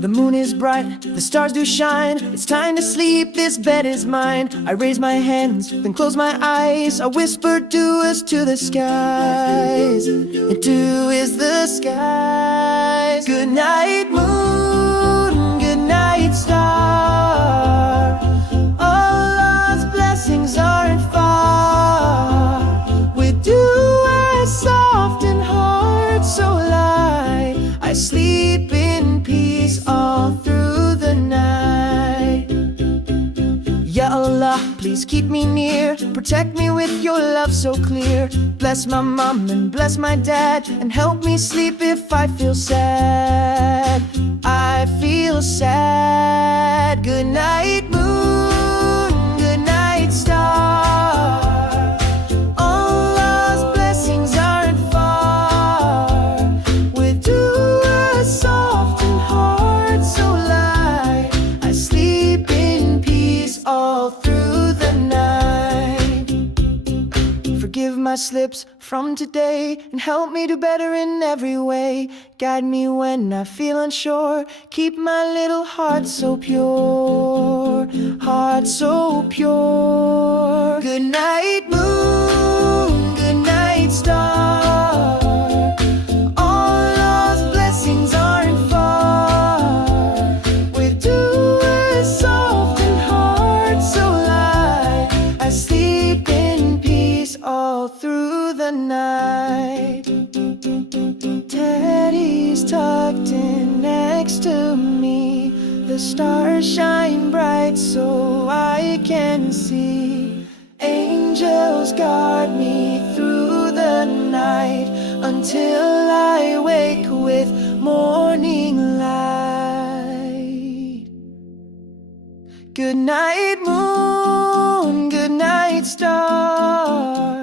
The moon is bright, the stars do shine. It's time to sleep, this bed is mine. I raise my hands, then close my eyes. I whisper, do us to the skies. And two is the skies. Good night, moon, good night, star. All God's blessings aren't far. With dew eyes soft and heart so light, I sleep in peace all through the night. Ya Allah, please keep me near. Protect me with your love so clear. Bless my mom and bless my dad, and help me sleep if I feel sad. I feel sad. Good night, moon, good night, star. All Allah's blessings aren't far. With dew as soft and heart so light, I sleep in peace all through the night. Forgive my slips from today, and help me do better in every way. Guide me when I feel unsure. Keep my little heart so pure, heart so pure. Good night, moon, good night, star. All God's blessings aren't far. With dew as soft and heart so light, I sleep in peace all through the night. Teddy's tucked in next to me. The stars shine bright so I can see. Angels guard me through the night until I wake with morning light. Good night, moon, good night, star.